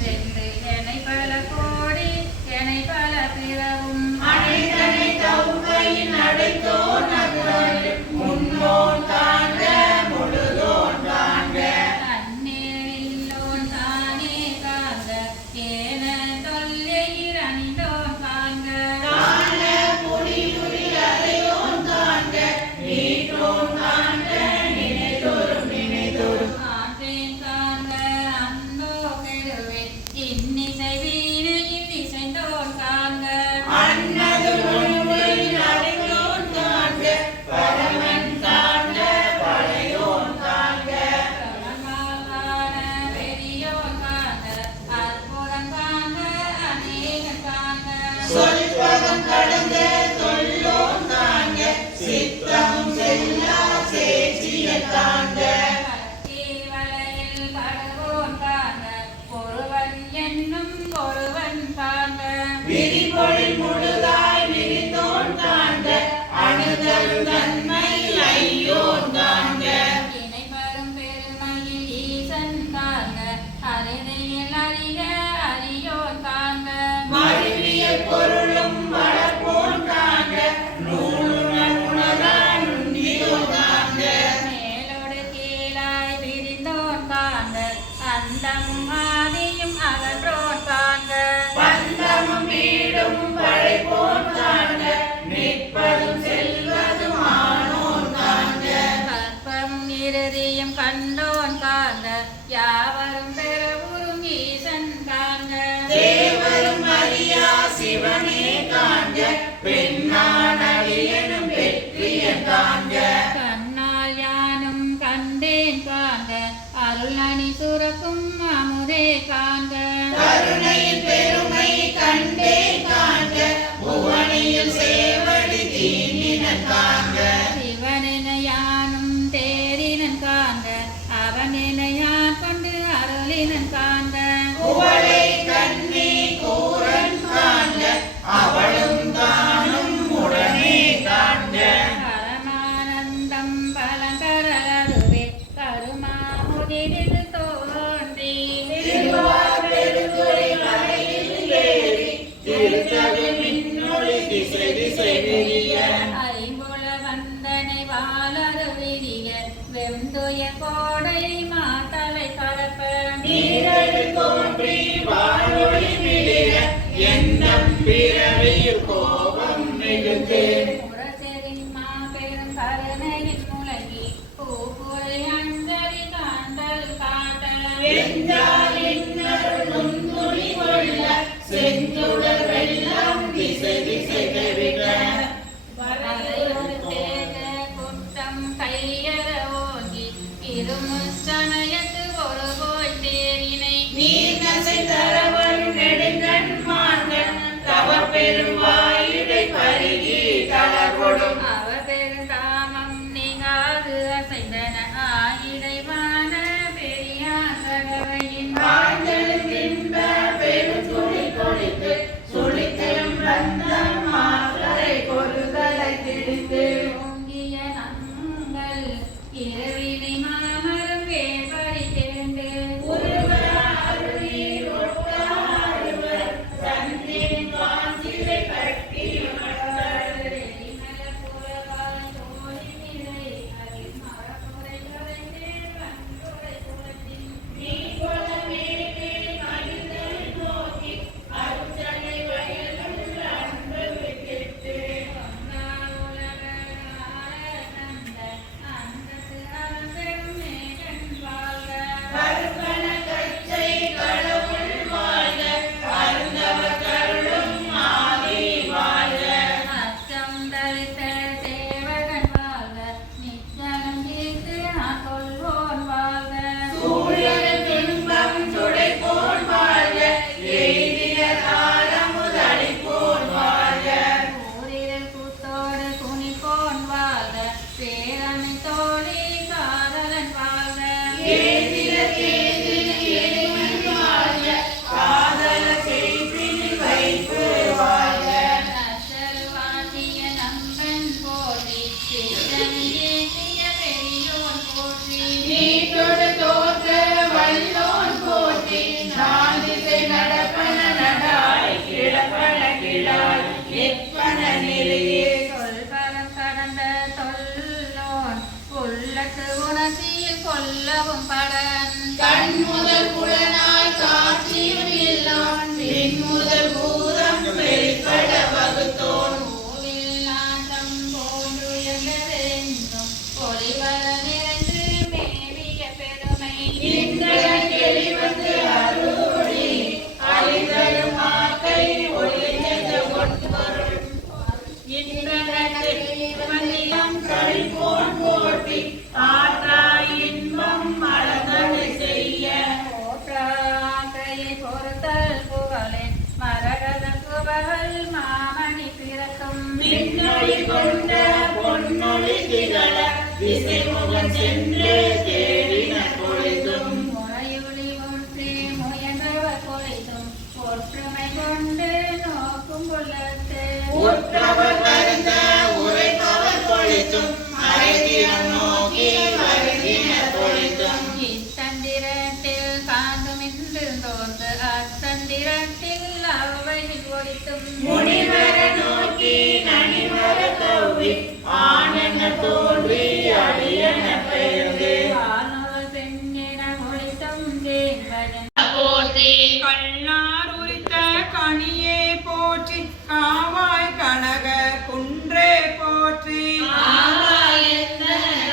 என்றென்று எனை பல கோடி எனை பல பிறவும் அனைத்தனைத்தவுகையின் அடைத்தோன் அது முன்னோன் காண்க முழுதோன் காண்க தன்னேரில்லோன் தானே காண்க ஏன தொல்லையில் அணிந்தோன் காண்க காண பொடியுரி அதையோன் காண்க நீற்றோன் காண்க நினைதோறும் நினைதோறும் ஆற்றேன் காண்க அந்தோ கெடுவேன் இன்னிசை வீணையில் இசைந்தோன் காண்க அன்னது உணவையின் அடைந்தோன் காண்க பரமன் காண்க பழையோன் காண்க பிரமமான பெரியோன் காண்க அற்புதம் காண்க அநேகன் காண்க சொல்பதம் கடந்த தொல்லோன் காண்க சித்தமும் செல்லா சேச்சிய காண்க வலையில் படுவோன் காண்க ஒருவன் என்னும் ஒருவன் காண்க விரிபொழில் முழுதாய் விரிந்தோன் காண்க அணுதல் தன்மை ஐயோன் காண்க இணை வரும் பெருமையில் ஈசன் காண்க அறிதையில் அறிக அறியோன் காண்க மருவிய பொருளும் வளர்ப்போன் காண்க நூலுணர் உணரான் உண்டியோன் காண்க மேலோடு கீழாய் விரிந்தோன் காண்க அந்தமும் ஆதியும் அகன்றோன் காண்க பந்தமும் வீடும் படைப்போன் காண்க நிற்பதும் செல்வதும் ஆனோன் காண்க கற்பமும் இறுதியும் கண்டோன் காண்க யாவரும் பெறவுறும் ஈசன் காண்க தேவரும் அறியா சிவனே காண்க பெண்ணான் அடியனும் பெற்றியன் காண்க கண்ணால் யானும் கண்டேன் காண்க அருள் அணி சுரக்கும் அமுதே காண்க கருணையின் பெருமை கண்டே காண்க புவனியில் சேவடி தீண்டினன் காண்க சிவனென யானும் தேரினன் காண்க அவனென யான் கொண்டு அருளினன் காண்க புவளை கண்ணி கூரன் காண்க அவளும் தானும் உடனே காண்க பரமானந்தம் பலங்கரதுவே கருமாமுதிரில் தோன்றி திருவாபெருந்துறை மலையில் ஏறி திருத்தகு மின்னொளி திசை திசை தெரிய ஐம்புல வந்தனை வாழறு விரிய வெந்துய கோடை மாத்தலை பரப்ப நீரடு தோன்றி வாழொளி விழிய எண்ணம் பிறவியில் கோபம் நெகிழ்ந்து முரசெறின் மாபெரும் கருணையின் முழங்கி பூப்புரை அஞ்சலி காண்டல் காட்ட என்றால் இன்னருள் நுண்துளி கொள்ள செஞ்சுடர் வெள்ளம் திசை திசை தெவிட வரையொரு தேக குற்றம் கையற ஓங்கி இருமுச்சமயத்து ஒரு போய் தேரினை நீர் நசை தரவன் நெடுங்கண் மான்கள் தவ பெருவாயிடை பருகி தளர்வொடும் அவ பெருந்தாமம் நீங்காது அசைந்தன ஆயிடைவான பெரியார் சகவையின் ஆண்களும் இன்ப பெருந்துளி கொடித்து உலவும் படன் கண் முதல் புலனாய் காட்சியும் இல்லான் பின் முதல் பூதம் வெளிப்பட வகுத்தோன் பூவில் நாற்றம் போன்று எந்ததென்றும் பொலிவர நிறைந்து மேவிய பெருமை இந்திர தெளிவந்து அருளி அழிதரும் ஆக்கை ஒளிந்த ஒட்பொருள் இந்திரம் கழிப்போன் போட்டி ஆற்றா இன்பம் மலர்ந்தது செய்ய போற்றாக்கையை பொறுத்தல் புகழேன் மரகத புகழ் மாமணி பிறக்கும் மின்னொளி கொண்ட பொன்னொளி திகழ திசைமுகம் சென்று தேடின பொழுதும் முறையொளி ஒன்றே முயன்றவர் பொழிதும் ஒற்றுமை கொண்டு நோக்கும் உள்ளத்து உற்றவர் வருந்த உரைப்பவர் பொழித்தும் மறைத்திடம் நோக்கி வருகின பொழித்தும் இத்தந்திரத்தில் காந்துமின்று தோன்று அத்தந்திரத்தில் அவையில் ஒழித்தும் முனிவர நோக்கி நனிவர கவ்வி ஆனன தோன்றி அடியன பெயர்ந்து ஆனோர் பெண்ணென ஒழித்தும் தேவன் போற்றி கண்ணார் உரித்த கனியே போற்றி காவாய் கனக குன்றே போற்றி ஆவாயந்த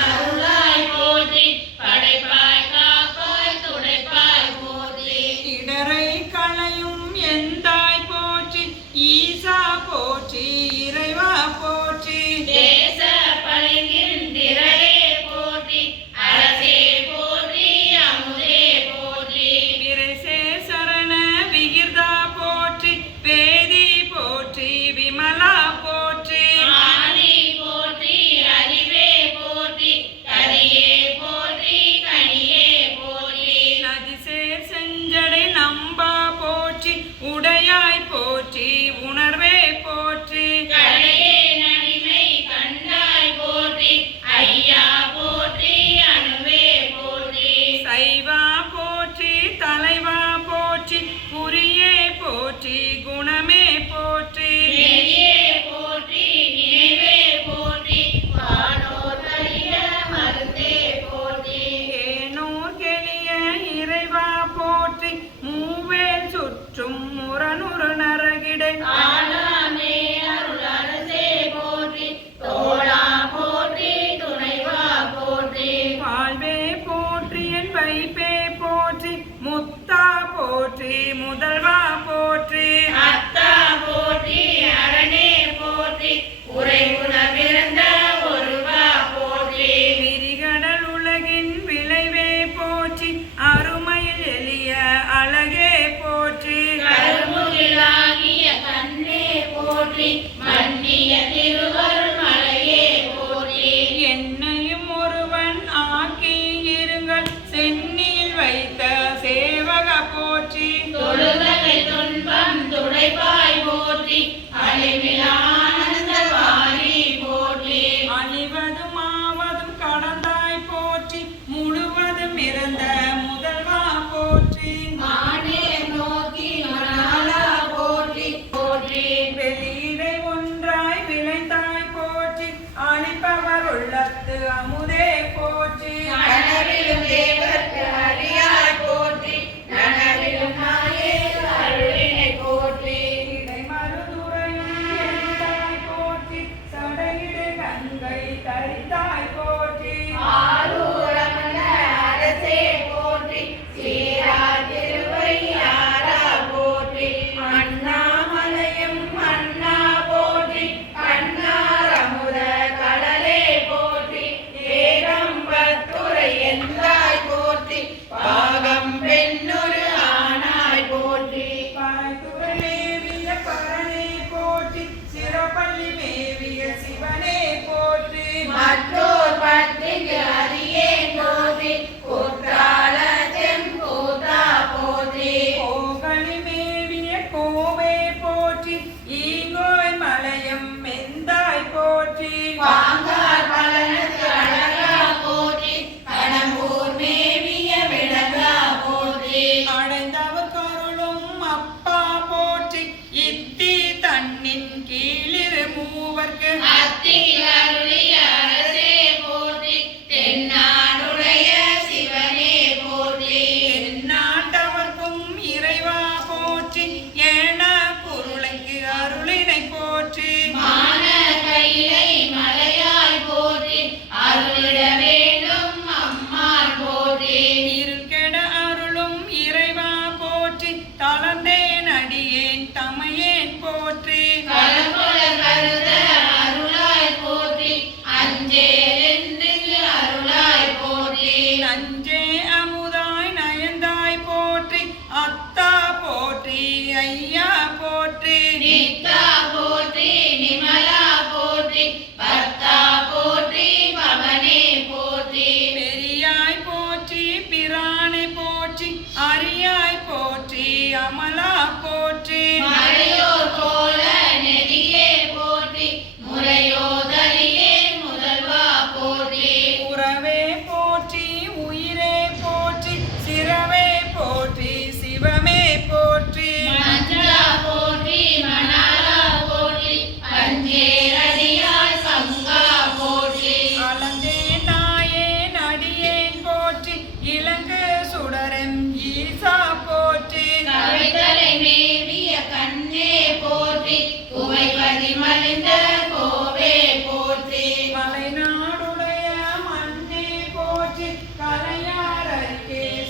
அருளாய் போற்றி படைப்பாய் காப்பாய் துடைப்பாய் போற்றி இடரை களையும் எந்தாய் போற்றி ஈசா போற்றி இறைவா போற்றி தேச பளிங்கின்றிரளே போற்றி அரசே போற்றி அமுதே போற்றி விரசே சரண விகிர்தா போற்றி வேதி போற்றி விமலா போற்றி ஆதி போற்றி அறிவே போற்றி கரியே போற்றி கனியே போற்றி நதிசே செஞ்சடை நம்பா போற்றி உடையாய் போற்றி உணர்வே போற்றி கடையே நடிமை கண்டாய் போற்றி ஐயா போற்றி அணுவே போற்றி சைவா போற்றி தலைவா போற்றி புரியே போற்றி குணமே போற்றி நெறியே போற்றி நினைவே போற்றி வானோர் அறிய மருந்தே போற்றி ஏனோர் கெளிய இறைவா போற்றி மூவேல் சுற்றும் முரணுறு நரகிடை ஆனாமே அருள் அரசே போற்றி தோழா போற்றி துணைவா போற்றி வாழ்வே போற்றி என் வைப்பே போற்றி முத்தா போற்றி முதல்வா போற்றி அத்தா போற்றி அரணே போற்றி உரை உணர்விருந்த ஒருவா போற்றி விரிகடல் உலகின் விளைவே போற்றி அருமையில் எளிய அழகே போற்றி கருமுகிலாகிய கண்ணே போற்றி மன்னிய திருவருள் மலையே போற்றி என்னையும் ஒருவன் ஆக்கி இருங்கள் சென்னியில் வைத்த சேவக போற்றி தொழுதலை துன்பம் துடைப்பாய் போற்றி அழிவிலானந்த வாரி போற்றி அழிவதும் ஆவதும் கடந்தாய் போற்றி முழுவதும் இறந்த முதல்வா போற்றி மானே நோக்கி மணாலா போற்றி போற்றி வெளியிடை ஒன்றாய் விளைந்தாய் போற்றி அழிப்பவர் உள்ளத்து அமுதே போற்றி கனவிலும் தேவர்க்கு அறியாய் போற்றி நனவிலும் நாய கலந்தேன் அடியேன் தமையேன் போற்றி கலம்புல கருத அருளாய் போற்றி அஞ்சேரென்று அருளாய் போற்றி நஞ்சே அமுதாய் நயந்தாய் போற்றி அத்தா போற்றி ஐயா போற்றி நித்தா போற்றி நிமலா போற்றி பர்த்தா போற்றி பவனே போற்றி பெரியாய் போற்றி பிரானை போற்றி அரியாய் போற்றி அமலா போற்றி மறையோர் போல நெறியே போற்றி முறையோதரியே முதல்வா போற்றி உறவே போற்றி உயிரே போற்றி சிரவே போற்றி சிவமே போற்றி மஞ்சளா போற்றி மணாலா போற்றி பஞ்சேரடியாய் சங்கா போற்றி அளந்தே நாயேன் அடியேன் போற்றி இலங்கு சுடரம் ஈசா போற்றி கவிதலை மேவிய கண்ணே போற்றி குவைபதி மலிந்த கோவே போற்றி மலைநாடுடைய மண்ணே போற்றி கரையாரே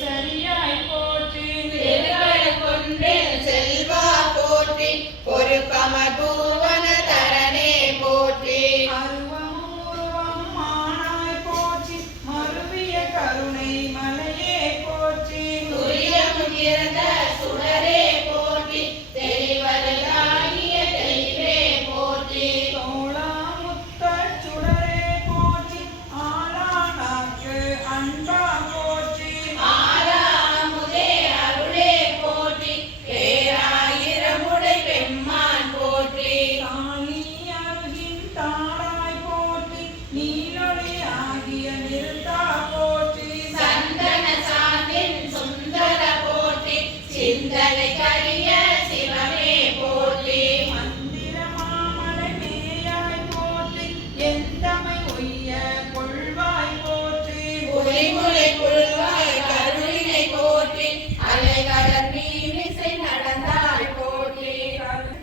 சரியாய் போற்றி திருவள் கொண்டே செல்வா போற்றி ஒரு கமபூவன தரனே போற்றி அருவம் உருவம் மானாய் போற்றி மருவிய கருணை மலையே போற்றி துரியம் இறந்த சுடரே போற்றி தெளிவருளாகிய தெளிவே போற்றி தோளாமுத்த சுடரே போற்றி ஆளானாக்கு அன்பா போற்றி ஆறாமுதே அருளே போற்றி பேராயிரமுடை பெம்மான் போற்றி தாளி அருகின் தாளாய் போற்றி நீலொளி ஆகிய நிறுத்தா போற்றி சந்தன சாந்தின் சுந்தர போற்றி சிந்தனை கரிய சிவமே போற்றி மந்திர மாமலை மேயாய் போற்றி எந்தமை ஒய்ய கொள்வாய் போற்றி புலிமுலை புல்வாய் கருளினை போற்றி அலைகடல் மீமிசை நடந்தாய் போற்றி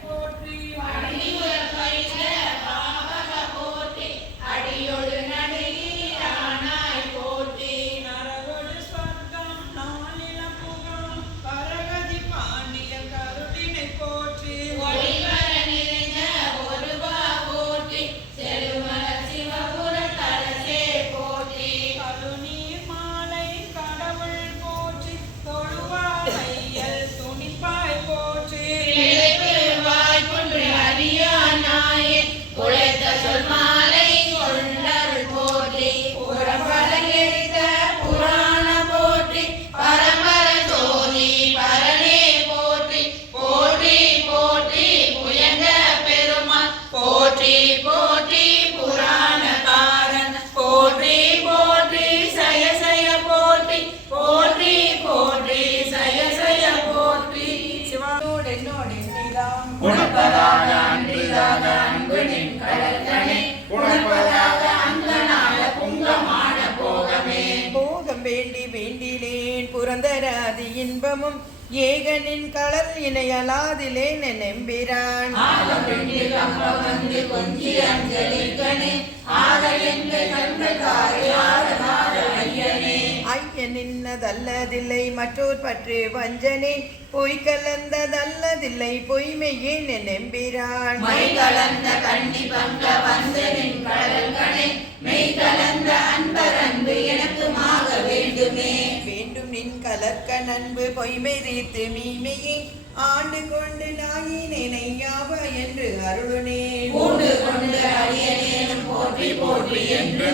போற்றி அடியுற பயில பாவக போற்றி அடியொடு நடுகிறானாய் போற்றி நரகொடு ஸ்வர்க்கம் நானிலம் புகழும் பரகதி பாண்டிய கருடினை போற்றி ஒளிவர நிறைந்த ஒருவா போற்றி செழுமல சிவபுர தலசே போற்றி கருநீர் மாலை கடவுள் போற்றி தொழுவாய் மையல் துணிப்பாய் போற்றி இழைப்பு வாய்ப்புன்று அறியானாயே உழைத்த சொல் மாலை கொண்டருள் போற்றி புறம்பல எரித்த புராண போற்றி பரம்பர ஜோதி பரனே போற்றி போற்றி போற்றி புயங்க பெருமான் போற்றி போற்றி புராணகாரன் போற்றி போற்றி சய சய போற்றி போற்றி போற்றி சய சய போற்றி சிவானோடு என்னோடு எண்ணிலாம் உணப்பதாக அன்றிதாக அன்புனின் கடற்கனே உணப்பதாக அங்கனால புங்கமான போகமே போகம் வேண்டி வேண்டிலேன் புரந்தராதி இன்பமும் ஏகனின் கடல் இணையலாதிலேன் நெம்பிரான் ஆகப்பெண்டு கம்ப வந்து கொஞ்சி அஞ்சலிக்கனே ஆக எங்கள் கண்கள் காரையாத ஐயனே ஐயன் நின்னதல்லதில்லை மற்றோர் பற்று வஞ்சனே பொய் கலந்ததல்லதில்லை பொய்மையே நெம்பிரான் மை கலந்த கண்ணி பங்க வந்து நின் கடல்கனே மெய் கலந்த அன்பரன்பு எனக்குமாக வேண்டுமே வேண்டும் நின் கலர்க்க நண்பு பொய்மை தீர்த்து மீமையே ஆண்டு கொண்டு நாயினை யாவ என்று அருளுனே பூண்டு கொண்டு அடியனேனும் போற்றி போற்றி என்று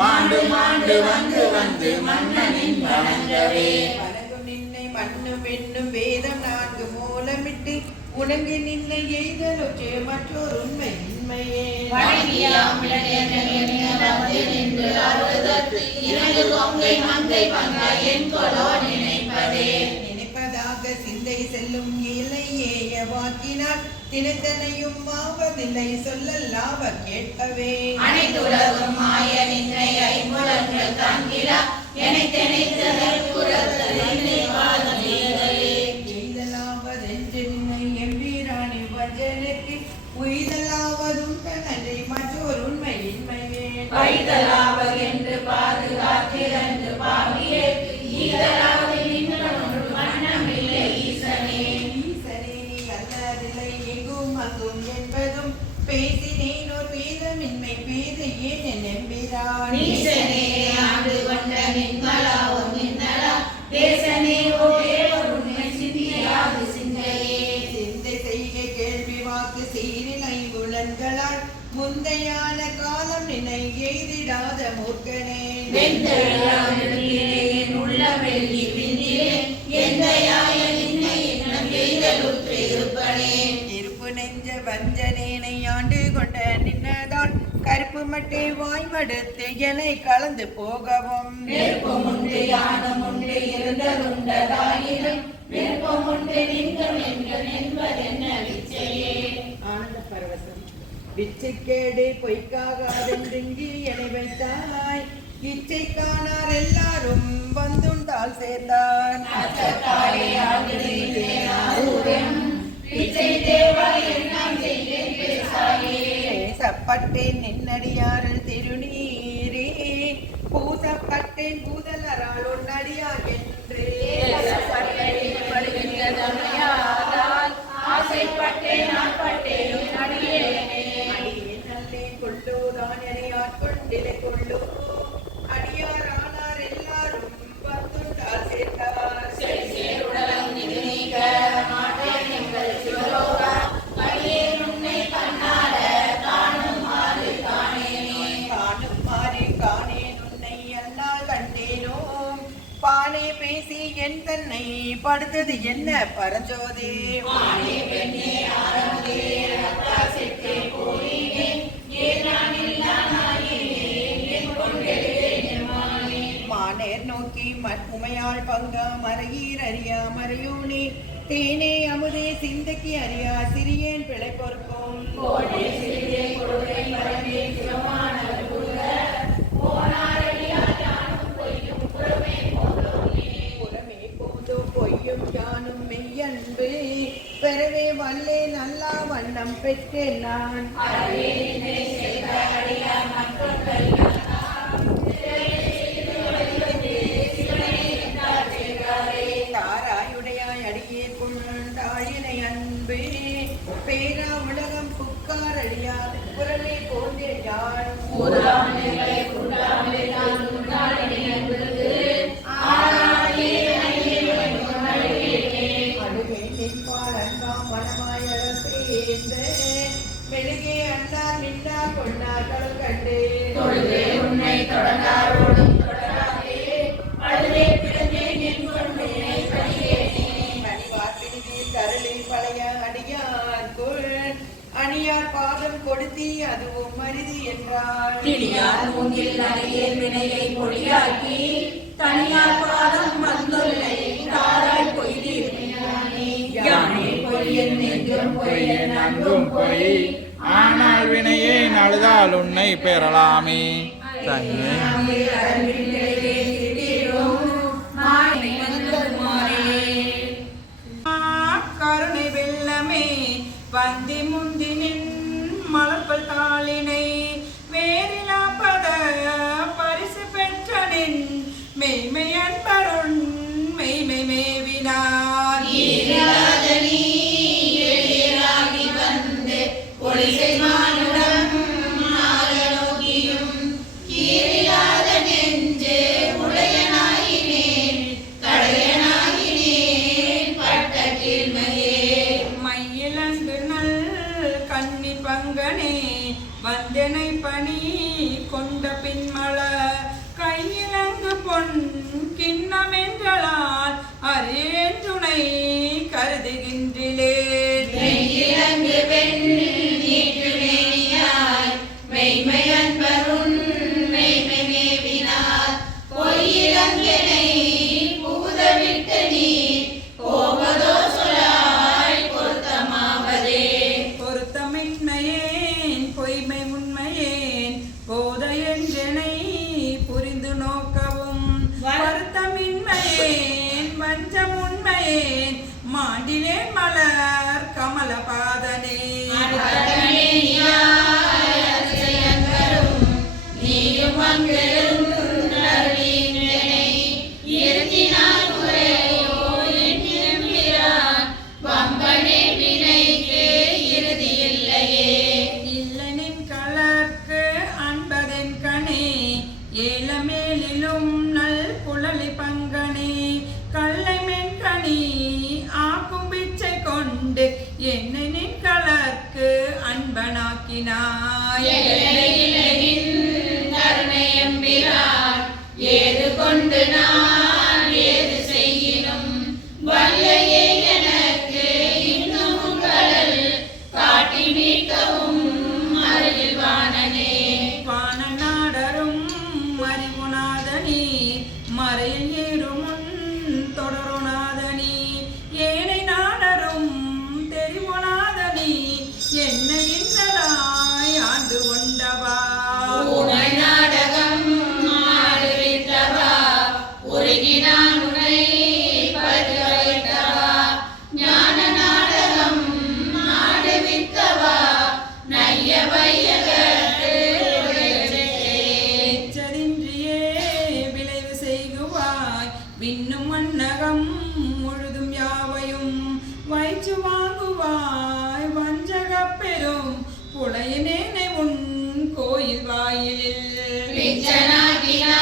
மாண்டு மாண்டு வந்து வந்து மன்னனின் வணங்கவே வணங்கும் நின்னை மண்ணும் பெண்ணும் வேதம் நான்கு மூலமிட்டு உணங்கு நின்னை எய்தலொற்று மற்றொரு உண்மை இன்மையே வணங்கியாம் நின்று அருள்தற்கு இரண்டு கொங்கை மங்கை பங்க என் கொலோ நினைப்பதே நினைப்பதாக சிந்தை செல்லும் இலை ஏய வாக்கினால் தினத்தனையும் ஆவதில்லை சொல்லல்லாவ கேட்கவே அனைத்துலகும் மாய நின்னை ஐம்புலன்கள் தாங்கிலா எய்தலாவதென்று நின்னை எம்பீரானி வஞ்சனுக்கு உய்தலாவதும் நன்றி மற்றொரு உண்மை இன்மையே வைதலாவர் என்று பாதுகாத்திரண்டு பாவியே ஈதலாவது நின்றொன்று மன்னமில்லை ஈசனே பேசினேனோர் வேதமின்மை பேது ஏன் நம்பிரான் நீசனே ஆண்டு கொண்ட நின்மலாவும் நின்னலா தேசனே ஓ தேவர் உண்மை சிந்தியாது சிந்தையே சிந்தை செய்க கேள்வி வாக்கு சீரினை புலன்களால் முந்தையான காலம் நினை எய்திடாத மூர்க்கனே உள்ள வெள்ளி பின்னிலே எந்தையாய நின்னை எண்ணம் எய்தலுற்று இருப்பனே இருப்பு நெஞ்ச வஞ்சனேனை ஆண்டு கொண்ட நின்னதால் கருப்பு மட்டை வாய்மடுத்து எனை கலந்து போகவும் நெருப்பமுண்டு யானமுண்டு இருந்ததுண்டதாயினும் விருப்பமுண்டு நின்றும் என்கள் என்பதென்ன விச்சையே ஆனந்த பரவசம் விச்சைக்கேடு பொய்க்காகாதென்றி எனை வைத்தாய் இச்சை காணார் எல்லாரும் வந்துண்டால் சேர்ந்தான் அச்சத்தாலே ஆகுதேனாரூரம் பிச்சை தேவா எண்ணம் செய்தேன் பேசாயே பேசப்பட்டேன் நின்னடியாரில் திருநீரே பூசப்பட்டேன் பூதலரால் உன்னடியார் என்று ஆசைப்பட்டேன் ஆட்பட்டேன் அடியேனே நல்லே கொள்ளோதான் என ஆட்கொண்டிலை கொள்ளோ அடியாரானார் எல்லாரும் வந்துண்டால் சேர்ந்தார் சேருடலம் இது நீக்க மாட்டேன் எங்கள் சிவலோகா அடியேன் உன்னை கண்ணாட காணும் மாறு காணேனே காணும் மாறி காணேன் உன்னை அல்லால் கண்டேனோ பானே பேசி என் தன்னை படுத்தது என்ன பரஞ்சோதே மானே பெண்ணே ஆரம்பே ரத்தாசித்தே போயினே ஏனானில்லா நாயினே என் கொண்டெழுதேன் எம்மானே மானேர் நோக்கி உமையாள் பங்க மறையீர் அறியா மறையோனே தேனே அமுதே சிந்தைக்கு அறியா சிறியேன் பிழை பொறுப்போம் கோடை சிறிதே கொடுகை மரமே சிவமானவர் குருக போனாரடியா யானும் பொய்யும் புறமே போதோனே புறமே போதோ பொய்யும் யானும் மெய்யன்பு பெறவே வல்லே நல்லா வண்ணம் பெற்றேன் நான் அறவே நினை செய்த அடியா மற்றொன்றை தாராயுடையாய் அடியே கொண்டாயினை அன்பு பேரா உலகம் புக்கார் அடியா புறமே போந்தே யாழ் ஊராமலே குண்டாமலே நான் உண்டாடனே என்பது ஆராயே ஐயே மனமே அழுகை நிற்பால் அன்பாம் மனமாய் அழசேந்த மெழுகே அண்ணார் நின்றார் கொண்டார் கடல் கண்டு தொழுதே உன்னை தொடங்காரோடும் தொடராதே அழுதே பிறந்தேன் என் கொள்கையை பணியேனே மணிவார் பிணிதீர் கருளை பழைய அடியார்க்குள் அணியார் பாதம் கொடுத்தி அதுவும் அரிதி என்றார் திணியார் மூங்கில் அடியேன் வினையை பொடியாக்கி தனியார் பாதம் வந்துள்ளை தாராய் பொய்தீர்மினானே யானே பொய்யன் நெஞ்சும் பொய்யன் அன்பும் பொய் ஆனால் வினையே அழுதால் உன்னை பெறலாமே தனியே கருணை வெள்ளமே வந்தி முந்தினின் மலர்பல் தாளினை வேறிலா பத பரிசு பெற்றனின் மெய்மை அன்பருண் மெய்மை மேவினார் மையிலங்கு நல் கன்னி பங்கனே வந்தனை பணி கொண்ட பின்மலர் கையிலங்கு பொன் கிண்ணமென்றலால் அரேன் துணை கருதுகின்றிலேன் பொருத்தமின்மையேன் பொய்மை உண்மையேன் போதையென்றனை புரிந்து நோக்கவும் வருத்தமின்மையேன் வஞ்சம் உண்மையேன் மாண்டிலேன் மலர் கமலபாதனே கருணை எம்பிரான் ஏது கொண்டு நான் ஏது செய்யினும் வல்லையே எனக்கு இன்னும் கடல் காட்டி மீட்கவும் அருகில் வாணனே. வானநாடரும் மறிவுநாதனி மறையில் ஏறுமுன் தொடருநாதனி ஏனை நாடரும் தெரிவுநாதனி என்னை இன்னதாய் ஆண்டு கொண்டவா. உனை நாடகம் ஆடுவித்தவா உருகினான் உனை பருவைத்தவா ஞான நாடகம் ஆடுவித்தவா நைய வையகத்து எச்சரின்றியே விளைவு செய்குவாய் விண்ணும் மன்னகம் முழுதும் யாவையும் வைச்சு வாங்குவாய் வஞ்சகப் பெரும் புலையனேனை உன் கோயில் வாயிலில். பிச்சனாக்கினாய்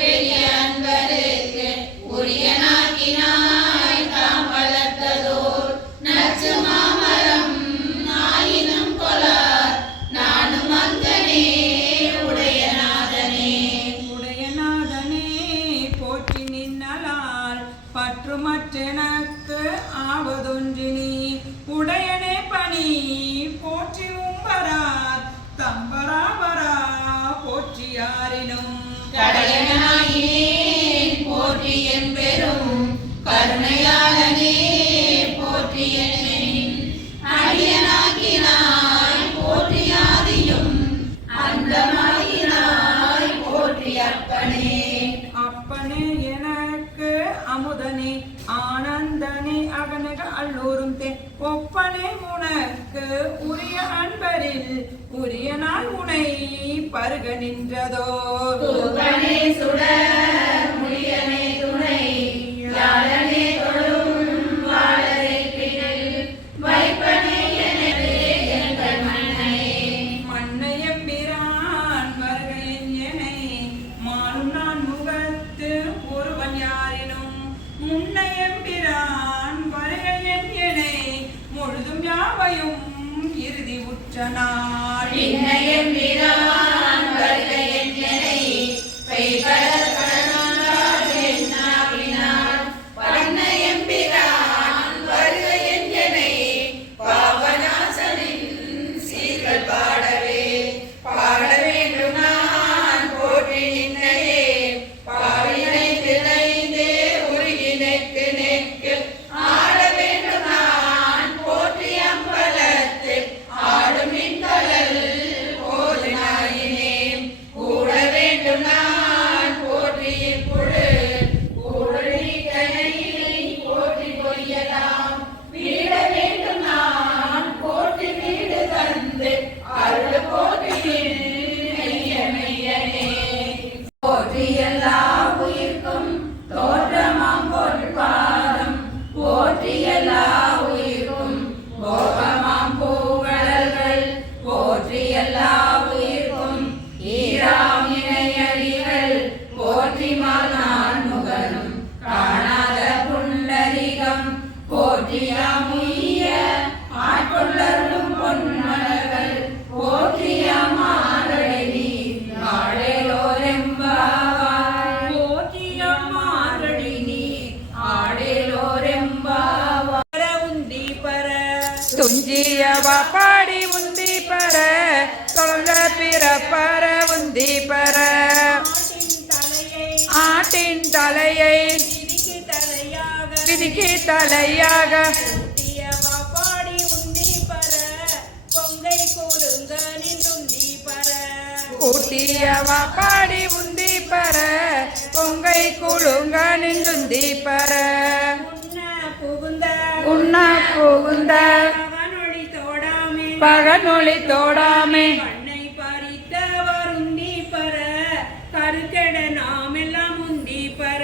பெரிய அன்பருக்கு உரியனாக்கினாய் தாம் வளர்த்ததோர் நச்சு மாமரம் ஆயினும் கொலார் நானும் அங்கனே உடையநாதனே. உடையநாதனே போற்றி நின்னலால் பற்றுமற்றெனக்கு ஆவதொன்றினி உடையனே பணி போற்றி உம்பரார் தம்பராபரா போற்றியாரினும். கடையனாயினேன் போற்றி எம்பெரும் கருணையாளனே போற்றி என்னின் அடியனாக்கினாய் போற்றி ஆதியும் அந்தமாகினாய் போற்றி அப்பனே. அப்பனே எனக்கு அமுதனே ஆனந்தனே அகனக அல்லூரும் தே ஒப்பனே உனக்கு உரிய அன்பரில் உரிய நாள் உனை பருக நின்றதோ. தூக்கனே சுடர் முடியனே துணை யாழனே தொழும் வாழரை பிடில் வைப்பனே எனவே எங்கள் மன்னனே. மன்னையம்பிரான் வருகையின் எனை மானும் நான் முகத்து ஒருவன் யாரினும் முன்னையம்பிரான் வருகையின் எனை முழுதும் யாவையும் இறுதி உற்ற நாள். பின்னையம்பிரான் வருகையின் எனை பெய்கடல் கடனாள் என்னாவினாள் பண்ணையம்பிரான் வருகையின் எனை பாவநாசனின் சீர்கள் பாடவே பாட வேண்டும் நான் போற்றி நின்னையே பாவினை திணைந்தே உருகினெக்கு நெக்கு ஆட வேண்டும் நான் போற்றி அம்பலத்தில் ஆடும் மின்கடல் போது நாயினேன் கூட வேண்டும் நான் போற்றி புழு கூடலிக்கனை போற்றி பொய்யலாம் வீட வேண்டும் நான் போற்றி வீடு தந்து அருள் போற்றி மெய்யனே. போற்றி எல்லா உயிர்க்கும் தோற்றமாம் பொற்பாதம் போற்றி எல்லா உயிர்க்கும் போகமாம் பூங்கடல்கள் போற்றி எல்லா உயிர்க்கும் ஈராம் இணையடிகள் போற்றி மால் முகனும் காணாத புண்டரிகம் போற்றியாம் உய்ய ஆட்கொள்ளரும் பொன்மலர்கள் போற்றியாம் ஆரடி ஆடேலோரெம்பாவாய் போற்றியம் மாரடி நீ ஆடேலோரெம்பாவாய் உந்தி பர துஞ்சியவ பாடி உந்தி பர தொல்ல பிறப்பர உந்தி பர ஆட்டின் தலையை விதிக்கு தலையாக பாடி உந்தி பர பொங்கை கூடுங்க நின்றுந்தி பர ஊட்டியவ பாடி உந்தி பர பொங்கை குழுங்க நின்றுந்தி பர புகுந்த பகனொளி தோடாமே பண்ணை பறித்தவர் உந்தி பர கருக்கெட நாமெல்லாம் உந்தி பர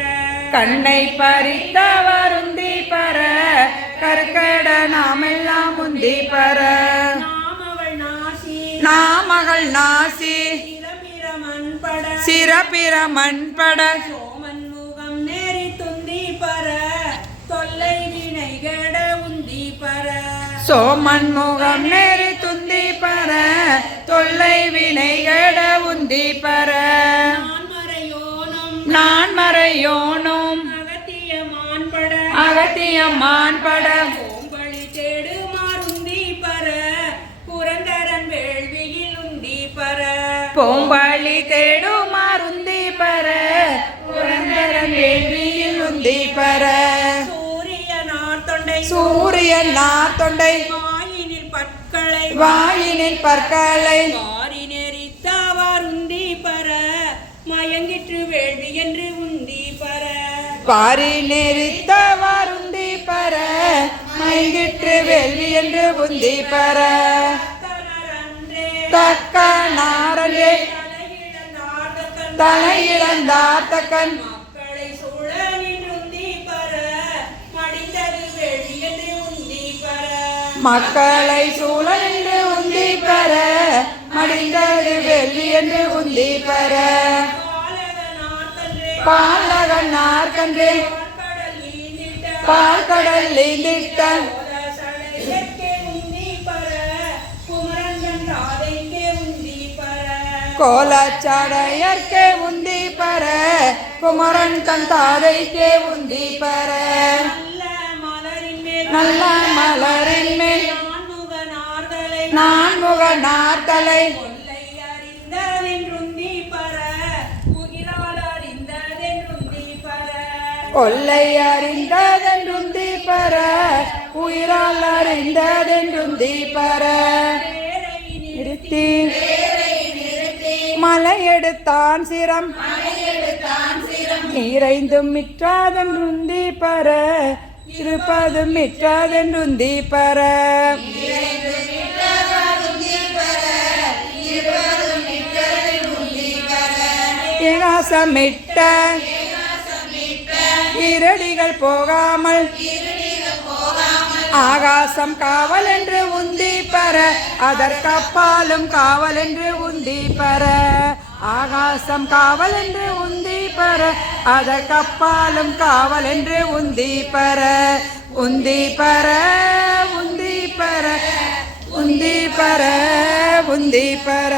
கண்ணை பறித்தவர் உந்தி பர கருக்கெட நாமெல்லாம் உந்தி பர நாமகள் நாசி சிறப்பிரமன் பட சோமன் முகம் நேரி துந்தி பர தொல்லை வினைகட உந்தி பர சோமன் முகம் நேரி துந்தி பர தொல்லை வினைகட உந்தி பெற நான் மறையோனும் அகத்தியமான் பட ஓம்பழி தேடு மாருந்தி பர புரந்தரன் வேள்வியில் உந்தி பர போம்பழி தேடுமாறுந்தி பெற புரந்தரன் வேள்வியில் உந்தி பெற சூரியனார் தொண்டை வாயினில் பற்களை மாறி நெறித்தவர் உந்தி பர மயங்கிற்று வேள்வி என்று உந்தி பர பாரி நெறித்தவர் உந்தி பெற மயங்கிற்று வேள்வி என்று உந்தி பெற தக்க நாரே தலையிழந்தார் தக்கன் மக்களை சூழ நின்றுந்தி பர மடிந்தது வேள்வி என்று உந்தி பர மக்களை சூழ நின்று உந்தி பெற மடிந்தது வேள்வி என்று உந்தி பெற பாலகனார் கன்று பால்கடல் நீந்திட்ட கோலச்சடையர்க்கே உந்தி பெற குமரன் தன் தாதைக்கே உந்தி பெற நல்ல மலரின் மேல் நான்முகனார் தலை கொல்லை அறிந்ததென்றுந்தி பெற உயிரால் அறிந்ததென்றுந்தி பெற நிறுத்தி மலை எடுத்தான் சிரம் இறைந்தும் மிற்றாதென்றுந்தி பெற இருப்பதும் மிற்றாதென்றுந்தி பெற ஏகாசமிட்ட இரடிகள் போகாமல் ஆகாசம் காவல் என்று உந்தி பெற அதற்கப்பாலும் காவல் என்று உந்தி பெற ஆகாசம் காவல் என்று உந்தி பெற அதற்கப்பாலும் காவல் என்று உந்தி பெற உந்தி பெற உந்தி பெற உந்தி பெற உந்தி பெற